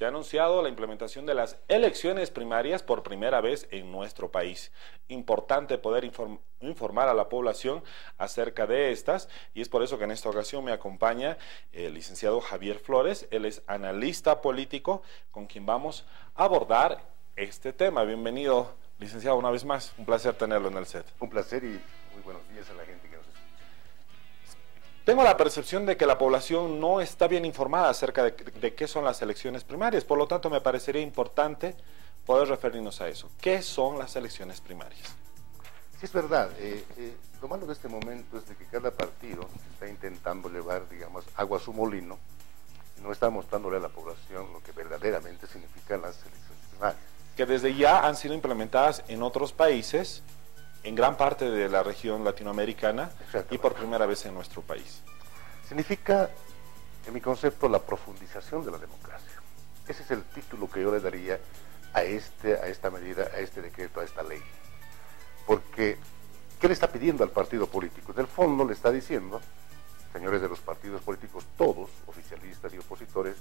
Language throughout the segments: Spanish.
Se ha anunciado la implementación de las elecciones primarias por primera vez en nuestro país. Importante poder informar a la población acerca de estas, y es por eso que en esta ocasión me acompaña el licenciado Javier Flores. Él es analista político con quien vamos a abordar este tema. Bienvenido, licenciado, una vez más. Un placer tenerlo en el set. Un placer y muy buenos días a la gente que nos escucha. Tengo la percepción de que la población no está bien informada acerca de qué son las elecciones primarias, por lo tanto me parecería importante poder referirnos a eso. ¿Qué son las elecciones primarias? Sí, es verdad. Lo malo de este momento es de que cada partido está intentando llevar, digamos, agua a su molino y no está mostrándole a la población lo que verdaderamente significan las elecciones primarias. Que desde ya han sido implementadas en otros países, en gran parte de la región latinoamericana y por primera vez en nuestro país. Significa, en mi concepto, la profundización de la democracia. Ese es el título que yo le daría a esta medida, a este decreto, a esta ley. Porque, ¿qué le está pidiendo al partido político? En el fondo le está diciendo, señores de los partidos políticos, todos, oficialistas y opositores,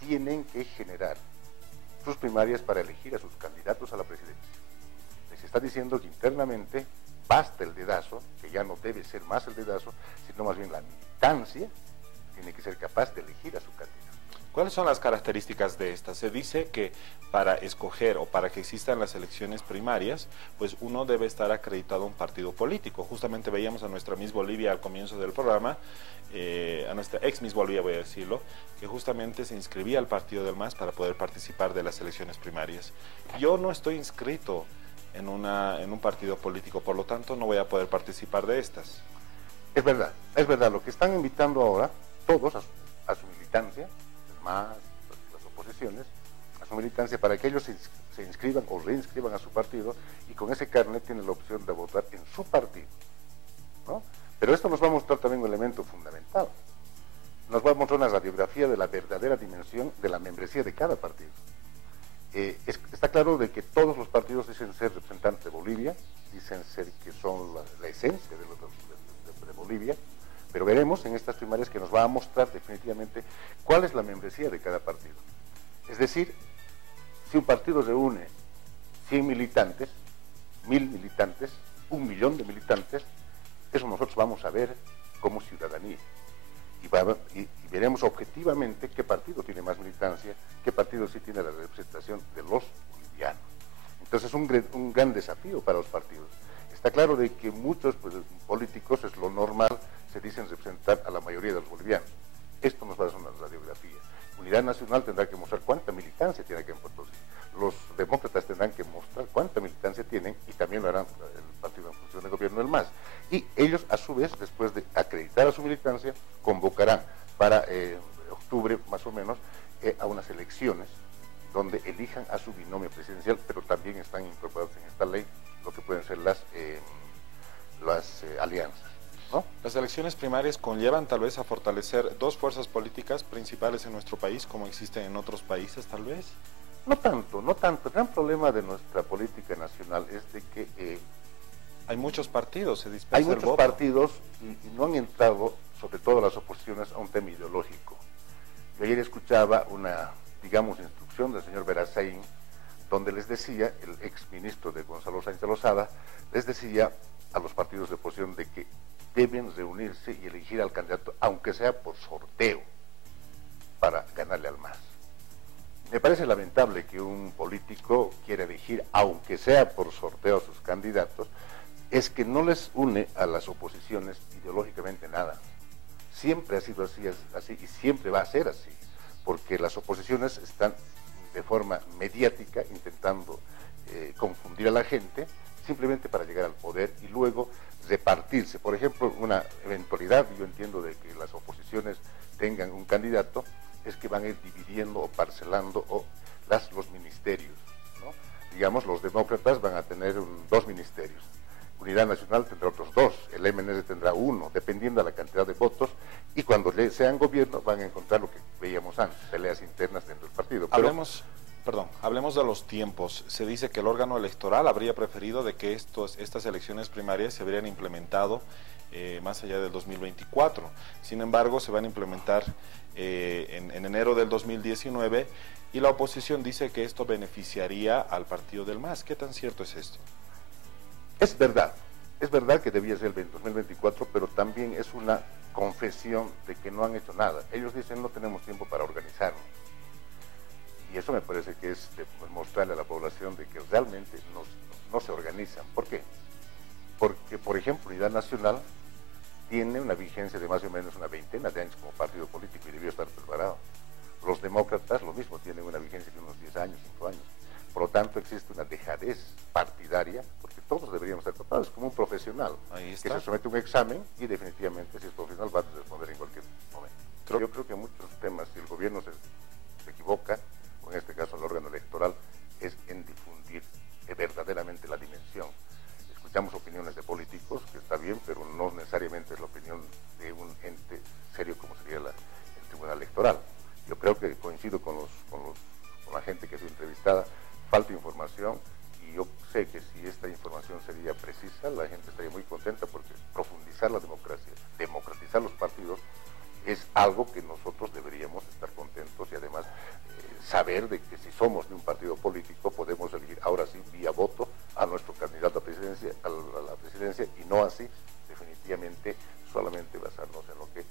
tienen que generar sus primarias para elegir a sus candidatos a la presidencia. Les está diciendo que internamente basta el dedazo, que ya no debe ser más el dedazo, sino más bien la militancia tiene que ser capaz de elegir a su candidato. ¿Cuáles son las características de esta? Se dice que para escoger o para que existan las elecciones primarias, pues uno debe estar acreditado a un partido político. Justamente veíamos a nuestra Miss Bolivia al comienzo del programa, a nuestra ex Miss Bolivia, voy a decirlo, que justamente se inscribía al partido del MAS para poder participar de las elecciones primarias. Yo no estoy inscrito en un partido político, por lo tanto no voy a poder participar de estas. Es verdad, lo que están invitando ahora, todos a su militancia, más las oposiciones, a su militancia para que ellos se inscriban o reinscriban a su partido y con ese carnet tienen la opción de votar en su partido, ¿no? Pero esto nos va a mostrar también un elemento fundamental. Nos va a mostrar una radiografía de la verdadera dimensión de la membresía de cada partido. Está claro de que todos los partidos dicen ser representantes de Bolivia, dicen ser que son la esencia de Bolivia, pero veremos en estas primarias que nos va a mostrar definitivamente cuál es la membresía de cada partido. Es decir, si un partido reúne 100 militantes, 1000 militantes, 1 millón de militantes, eso nosotros vamos a ver como ciudadanía. Y veremos objetivamente qué partido tiene más militancia, qué partido sí tiene la representación de los bolivianos. Entonces es un gran desafío para los partidos. Está claro de que muchos políticos, es lo normal, se dicen representar a la mayoría de los bolivianos. Esto nos va a dar una radiografía. Unidad Nacional tendrá que mostrar cuánta militancia tiene aquí en Potosí. Los demócratas tendrán que mostrar cuánta militancia tienen y también lo harán el partido en función de gobierno del MAS. Y ellos, a su vez, después de acreditar a su militancia, convocarán para octubre, más o menos, a unas elecciones donde elijan a su binomio presidencial, pero también están incorporados en esta ley lo que pueden ser las alianzas, ¿no? Las elecciones primarias conllevan tal vez a fortalecer dos fuerzas políticas principales en nuestro país, como existen en otros países, tal vez. No tanto. El gran problema de nuestra política nacional es de que hay muchos partidos, se dispersa hay el muchos voto. partidos y no han entrado, sobre todo las oposiciones, a un tema ideológico. Yo ayer escuchaba una, digamos, instrucción del señor Verazain, donde les decía, el ex ministro de Gonzalo Sánchez Lozada, les decía a los partidos de oposición de que deben reunirse y elegir al candidato, aunque sea por sorteo, para ganarle al MAS. Me parece lamentable que un político quiera elegir, aunque sea por sorteo, a sus candidatos. Es que no les une a las oposiciones ideológicamente nada. Siempre ha sido así y siempre va a ser así, porque las oposiciones están de forma mediática intentando confundir a la gente simplemente para llegar al poder y luego repartirse. Por ejemplo, una eventualidad, yo entiendo, de que las oposiciones tengan un candidato, es que van a ir dividiendo o parcelando los ministerios, ¿no? Digamos, los demócratas van a tener 2 ministerios, Unidad Nacional tendrá otros 2, el MNR tendrá 1, dependiendo de la cantidad de votos, y cuando sean gobierno van a encontrar lo que veíamos antes, peleas internas dentro del partido. Hablemos de los tiempos. Se dice que el órgano electoral habría preferido de que estas elecciones primarias se habrían implementado más allá del 2024. Sin embargo, se van a implementar en enero del 2019 y la oposición dice que esto beneficiaría al partido del MAS. ¿Qué tan cierto es esto? Es verdad que debía ser el 2024, pero también es una confesión de que no han hecho nada. Ellos dicen no tenemos tiempo para organizarnos. Y eso me parece que es mostrarle a la población de que realmente no se organizan. ¿Por qué? Porque, por ejemplo, Unidad Nacional tiene una vigencia de más o menos una veintena de años como partido político y debió estar preparado. Los demócratas, lo mismo, tienen una vigencia de unos 10 años, 5 años. Por lo tanto, existe una dejadez partidaria, porque todos deberíamos estar preparados como un profesional que se somete a un examen y definitivamente, si es profesional, va a responder en cualquier momento. Yo creo que en muchos temas, si el gobierno se equivoca, o en este caso el órgano electoral, es en difundir verdaderamente la dimensión. Escuchamos opiniones de políticos, que está bien, pero no necesariamente es la opinión de un ente serio como sería el Tribunal Electoral. Yo creo que coincido con la gente que ha sido entrevistada, falta información, y yo sé que si esta información sería precisa, la gente estaría muy contenta, porque profundizar la democracia, democratizar los partidos, es algo que nosotros deberíamos estar contentos y además saber de que si somos de un partido político podemos elegir ahora sí vía voto a nuestro candidato a la presidencia y no así definitivamente solamente basarnos en lo que es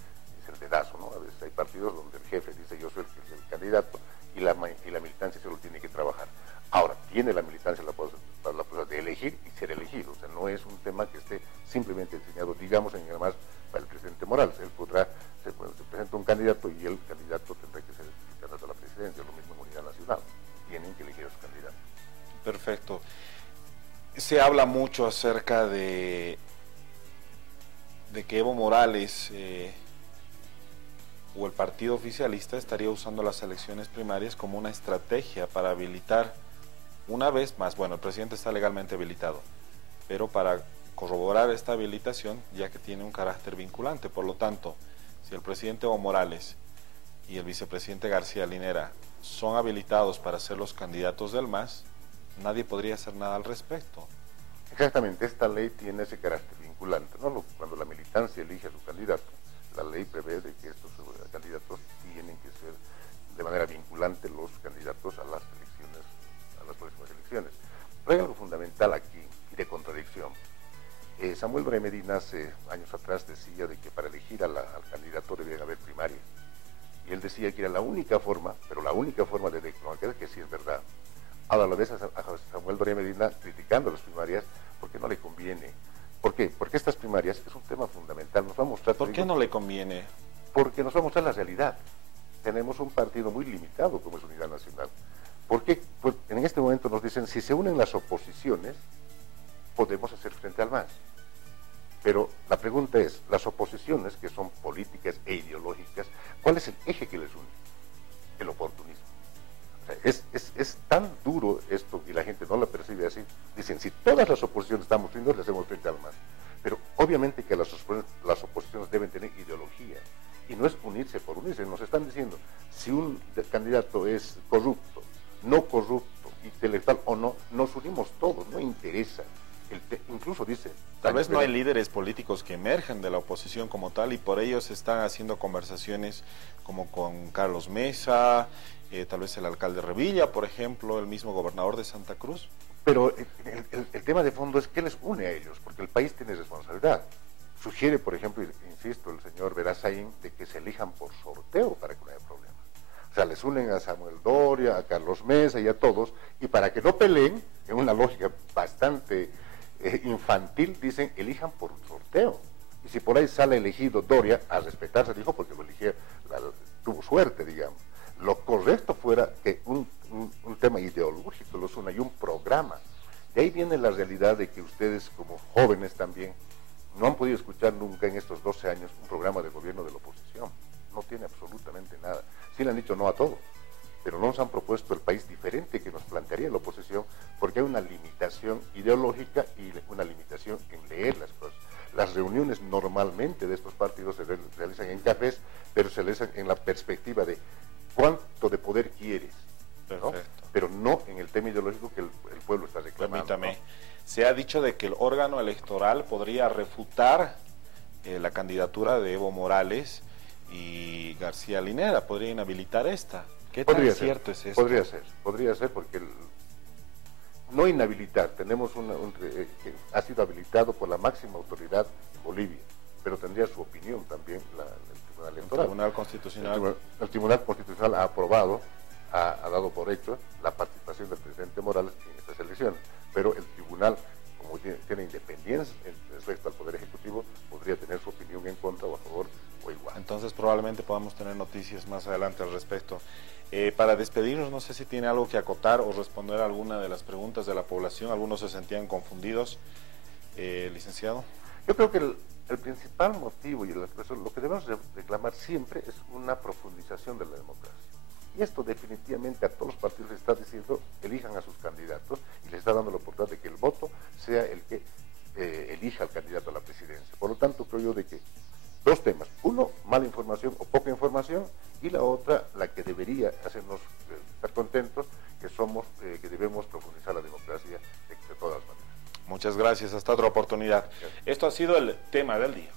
el dedazo, ¿no? A veces hay partidos donde el jefe dice yo soy el candidato y la militancia solo tiene que trabajar. Ahora, tiene la militancia la posibilidad de elegir y ser elegido, o sea, no es un tema que esté simplemente diseñado, digamos, en el más para el presidente Morales. Él se presenta un candidato y el candidato tendrá que ser el candidato a la presidencia, lo mismo en Unidad Nacional, tienen que elegir a su candidato. Perfecto. Se habla mucho acerca de que Evo Morales o el partido oficialista estaría usando las elecciones primarias como una estrategia para habilitar una vez más, bueno, el presidente está legalmente habilitado, pero para corroborar esta habilitación, ya que tiene un carácter vinculante. Por lo tanto, si el presidente Evo Morales y el vicepresidente García Linera son habilitados para ser los candidatos del MAS, nadie podría hacer nada al respecto. Exactamente, esta ley tiene ese carácter vinculante, ¿no? Cuando la militancia elige a su candidato, la ley prevé de que estos candidatos tienen que ser de manera vinculante los candidatos a las elecciones, a las próximas elecciones. Pero hay algo fundamental aquí y de contradicción. Samuel Doria Medina hace años atrás decía de que para elegir al candidato debía haber primarias. Y él decía que era la única forma, pero la única forma de democracia, que sí es verdad. Ahora lo ves a Samuel Doria Medina criticando las primarias porque no le conviene. ¿Por qué? Porque estas primarias es un tema fundamental. Nos va a mostrar. ¿Por qué no le conviene? Porque nos va a mostrar la realidad. Tenemos un partido muy limitado como es Unidad Nacional. Porque pues, en este momento nos dicen, si se unen las oposiciones, podemos hacer frente al MAS. Pero la pregunta es, las oposiciones, que son políticas e ideológicas, ¿cuál es el eje que les une? El oportunismo. O sea, es tan duro esto y la gente no lo percibe así. Dicen, si todas las oposiciones estamos unidos, le hacemos frente al MAS. Pero obviamente que las oposiciones deben tener ideología. Y no es unirse por unirse. Nos están diciendo, si un candidato es corrupto, no corrupto, intelectual o no, nos unimos todos, no interesa. Incluso dice... Tal vez no hay líderes políticos que emergen de la oposición como tal y por ello se están haciendo conversaciones como con Carlos Mesa, tal vez el alcalde Revilla, por ejemplo, el mismo gobernador de Santa Cruz. Pero el tema de fondo es qué les une a ellos, porque el país tiene responsabilidad. Sugiere, por ejemplo, insisto, el señor Verazaín, de que se elijan por sorteo para que no haya problemas. O sea, les unen a Samuel Doria, a Carlos Mesa y a todos, y para que no peleen, en una lógica bastante infantil, dicen, elijan por sorteo. Y si por ahí sale elegido Doria, a respetarse, dijo, porque lo eligió, tuvo suerte, digamos. Lo correcto fuera que un tema ideológico los una y un programa. De ahí viene la realidad de que ustedes, como jóvenes también, no han podido escuchar nunca en estos 12 años un programa de gobierno de la oposición. No tiene absolutamente nada. Sí le han dicho no a todo, pero no nos han propuesto el país diferente que nos plantearía la oposición, porque hay una limitación ideológica y una limitación en leer las cosas. Las reuniones normalmente de estos partidos se realizan en cafés, pero se realizan en la perspectiva de cuánto de poder quieres, ¿no? Pero no en el tema ideológico que el pueblo está reclamando. Permítame, ¿no? Se ha dicho de que el órgano electoral podría refutar la candidatura de Evo Morales y García Linera, podría inhabilitar esta. ¿Qué tan cierto es esto? Podría ser porque no inhabilitar, tenemos que ha sido habilitado por la máxima autoridad en Bolivia, pero tendría su opinión también el Tribunal Electoral. El Tribunal Constitucional. El Tribunal Constitucional ha aprobado, ha dado por hecho la participación del presidente Morales en estas elecciones, pero el Tribunal, como tiene independencia respecto al Poder Ejecutivo, podría tener su opinión en contra o a favor o igual. Entonces probablemente podamos tener noticias más adelante al respecto. Para despedirnos, no sé si tiene algo que acotar o responder a alguna de las preguntas de la población. Algunos se sentían confundidos. Licenciado. Yo creo que el principal motivo y lo que debemos reclamar siempre es una profundización de la democracia. Y esto definitivamente a todos los partidos les está diciendo, elijan a sus candidatos y les está dando la oportunidad de que el voto sea el que elija al candidato a la presidencia. Por lo tanto, creo yo de que dos temas. Uno, mala información o poca información, y la otra, la que debería hacernos estar contentos, que debemos profundizar la democracia de todas maneras. Muchas gracias, hasta otra oportunidad. Esto ha sido el tema del día.